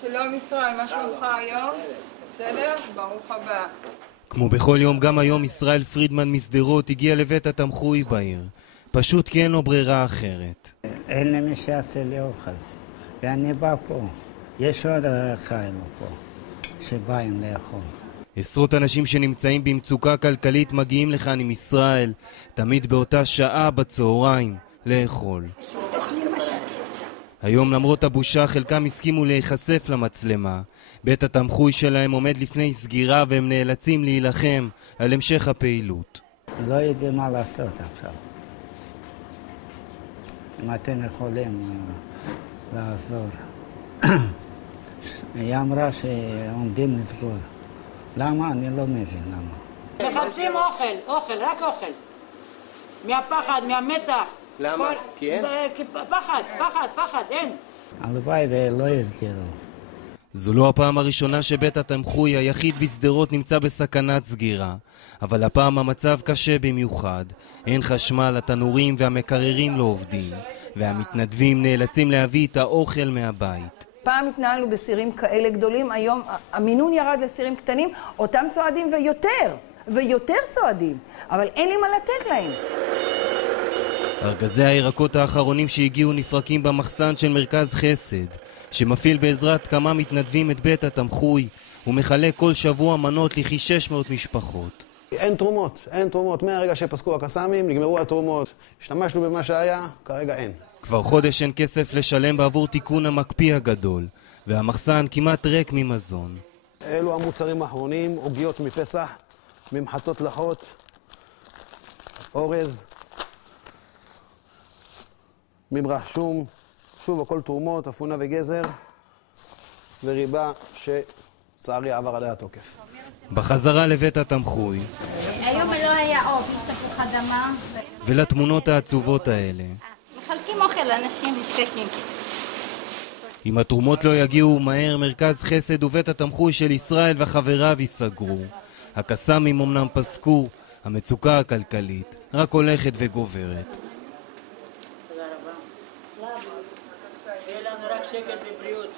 שלום ישראל, מה שלומך היום? בסדר? ברוך הבא. כמו בכל יום, גם היום ישראל פרידמן משדרות הגיע לבית התמחוי בעיר. פשוט כי אין לו ברירה אחרת. אין למי שיעשה לי אוכל. ואני בא פה. יש עוד חייל פה שבאים לאכול. עשרות אנשים שנמצאים במצוקה כלכלית מגיעים לכאן עם ישראל, תמיד באותה שעה בצהריים, לאכול. היום למרות הבושה חלקם הסכימו להיחשף למצלמה. בית התמחוי שלהם עומד לפני סגירה והם נאלצים להילחם על המשך הפעילות. לא יודעים מה לעשות עכשיו. אם אתם יכולים לעזור. היא אמרה שעומדים לסגור. למה? אני לא מבין למה. מחפשים אוכל, רק אוכל. מהפחד, מהמתח. למה? כי אין? פחד, אין. הלוואי ולא יסגרו. זו לא הפעם הראשונה שבית התמחוי היחיד בשדרות נמצא בסכנת סגירה, אבל הפעם המצב קשה במיוחד. אין חשמל, התנורים והמקררים לא עובדים, והמתנדבים נאלצים להביא את האוכל מהבית. פעם התנהלנו בסירים כאלה גדולים, היום המינון ירד לסירים קטנים, אותם סועדים ויותר סועדים, אבל אין לי מה לתת להם. ארגזי הירקות האחרונים שהגיעו נפרקים במחסן של מרכז חסד, שמפעיל בעזרת כמה מתנדבים את בית התמחוי ומחלק כל שבוע מנות לכ-600 משפחות. אין תרומות. מהרגע שפסקו הקסאמים, נגמרו התרומות. השתמשנו במה שהיה, כרגע אין. כבר חודש אין כסף לשלם בעבור תיקון המקפיא הגדול, והמחסן כמעט ריק ממזון. אלו המוצרים האחרונים, עוגיות מפסח, ממחטות לחות, אורז, ממרח שום, שוב הכל תרומות, אפונה וגזר, וריבה שצערי עבר עליה התוקף. בחזרה לבית התמחוי. היום לא היה עוף, יש תפוח אדמה. ולתמונות העצובות האלה. מחלקים אוכל לאנשים נזקקים. אם התרומות לא יגיעו מהר, מרכז חסד ובית התמחוי של ישראל וחבריו ייסגרו. הקסאמים אמנם פסקו, המצוקה הכלכלית רק הולכת וגוברת. תודה רבה. שיהיה לנו רק שקט ובריאות.